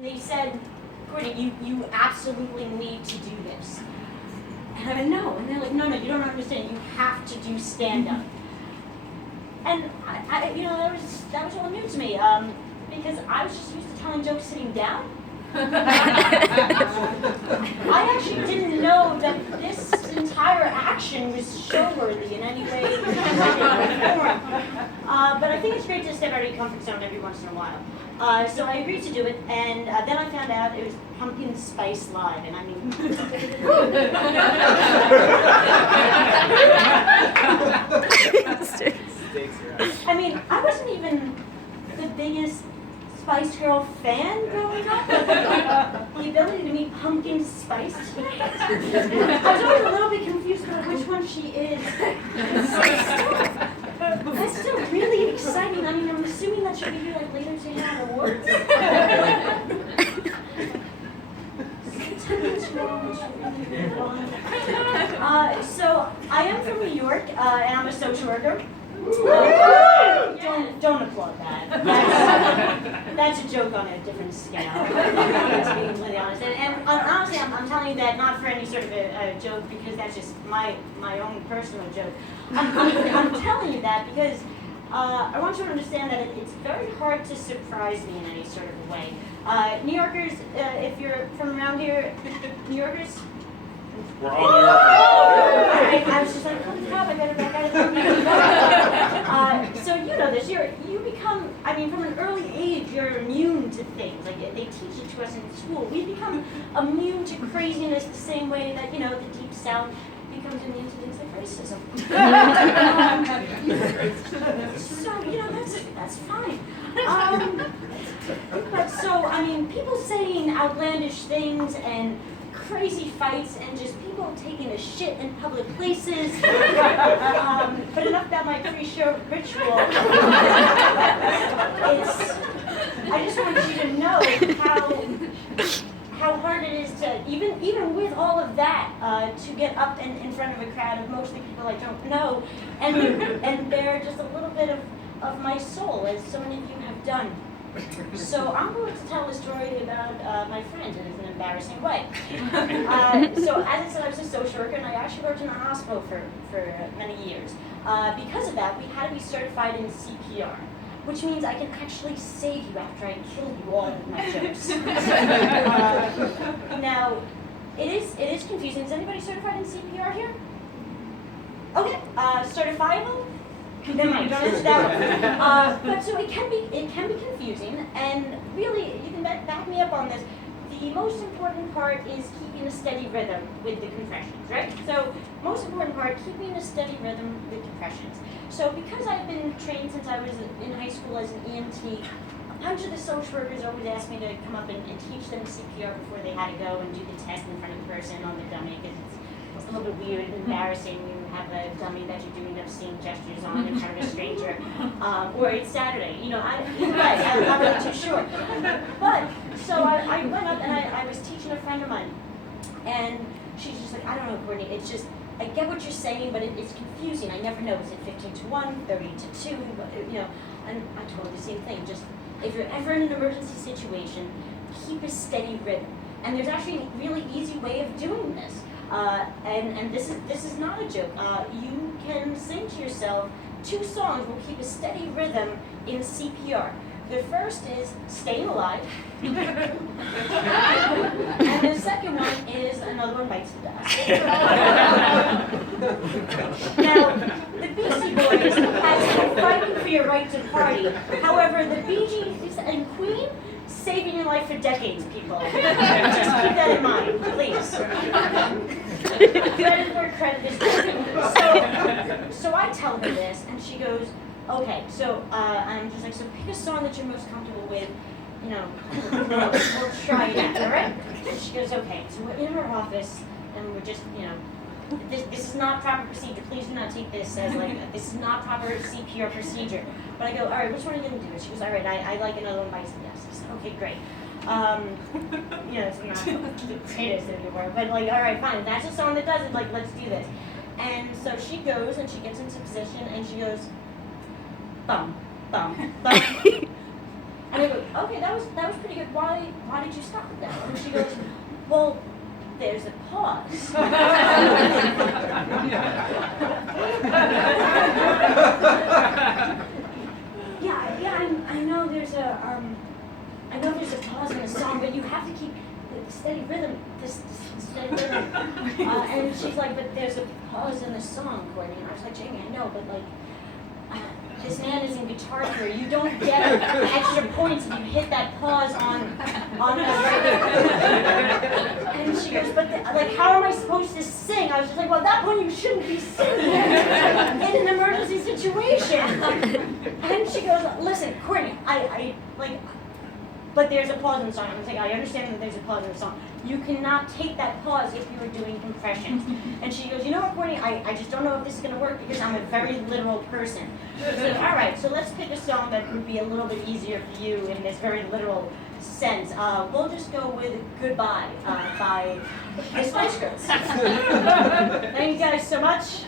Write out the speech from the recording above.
They said, Courtney, you absolutely need to do this. And I went, no. And they're like, no, you don't understand. You have to do stand-up. And I that was all new to me, because I was just used to telling jokes sitting down. I actually didn't know that this entire action was show-worthy in any way, shape, or form. But I think it's great to step out of your comfort zone every once in a while. So I agreed to do it, and then I found out it was Pumpkin Spice Live, and I mean, I mean, I wasn't even the biggest Spice Girl fan growing up, but the ability to meet Pumpkin Spice tonight, I was always a little bit confused about which one she is. That's still really exciting. I mean, I'm assuming that she'll be here like later to hand out awards. So I am from New York, and I'm a social worker. Don't applaud that. That's a joke on a different scale. To be completely honest, and honestly, I'm telling you that not for any sort of a joke, because that's just my own personal joke. I'm telling you that because I want you to understand that it's very hard to surprise me in any sort of a way. New Yorkers, if you're from around here, New Yorkers. We're all New Yorkers. I was just like, holy crap, I better back out of the So you know this, you become, I mean, from an early age, you're immune to things. Like, they teach it to us in school. We become immune to craziness the same way that, you know, the Deep South becomes immune to things like racism. So, you know, that's fine. But so, I mean, people saying outlandish things and crazy fights and just people taking a shit in public places. But enough about my pre-show ritual. I just want you to know how hard it is to, even with all of that, to get up in front of a crowd of mostly people I don't know and bear just a little bit of my soul, as so many of you have done. So I'm going to tell a story about my friend in an embarrassing way. So as I said, I was a social worker, and I actually worked in a hospital for many years. Because of that, we had to be certified in CPR, which means I can actually save you after I kill you all with my jokes. Now, it is confusing. Is anybody certified in CPR here? Okay, certifiable? Never mind, don't answer that one. But so it can be confusing, and really, you can back me up on this. The most important part is keeping a steady rhythm with the compressions, right? So, most important part, keeping a steady rhythm with compressions. So, because I've been trained since I was in high school as an EMT, a bunch of the social workers always asked me to come up and teach them CPR before they had to go and do the test in front of the person on the dummy, because it's a little bit weird and embarrassing. You have a dummy that you're doing obscene gestures on in front of a stranger, or it's Saturday. You know, I'm not really too sure. But so I went up and I was teaching a friend of mine, and she's just like, I don't know, Courtney. It's just I get what you're saying, but it's confusing. I never know. Is it 15 to 1, 30 to 2? You know, and I told her the same thing. Just if you're ever in an emergency situation, keep a steady rhythm. And there's actually a really easy way of doing this. And this is not a joke. You can sing to yourself 2 songs will keep a steady rhythm in CPR. The first is Staying Alive, and the second one is Another One Bites the Dust. Now, the Beastie Boys has been fighting for your right to party. However, the Bee Gees and Queen saving your life for decades, people. Just keep that in mind, please. Credit where credit is due. So I tell her this, and she goes, okay, so I'm just like, so pick a song that you're most comfortable with, you know, we'll try it out, all right? And she goes, okay, so we're in her office, and we're just, you know, this is not proper procedure. Please do not take this as like, this is not proper CPR procedure. But I go, all right, which one are you going to do? And she goes, all right, I like Another One Bites the Dust. I said, okay, great. You know, it's not the greatest anymore, but like, all right, fine. If that's a song that does it, like, let's do this. And so she goes, and she gets into position, and she goes, bum, bum, bum. And I go, okay, that was pretty good. Why did did you stop it now? And she goes, well, there's a pause. I know there's a pause in the song, but you have to keep the steady rhythm, this steady rhythm. And she's like, but there's a pause in the song, Courtney. And I was like, Jamie, I know, but like, this man is in guitar theory. You don't get extra points if you hit that pause on the And she goes, but like, how am I supposed to sing? I was just like, well, at that point you shouldn't be singing in an emergency situation. And she goes, listen, Courtney, I but there's a pause in the song. I was like, I understand that there's a pause in the song. You cannot take that pause if you are doing compressions. And she goes, you know what, Courtney, I just don't know if this is going to work because I'm a very literal person. So, all right, so let's pick a song that would be a little bit easier for you in this very literal sense. We'll just go with Goodbye by the Spice Girls. Thank you guys so much.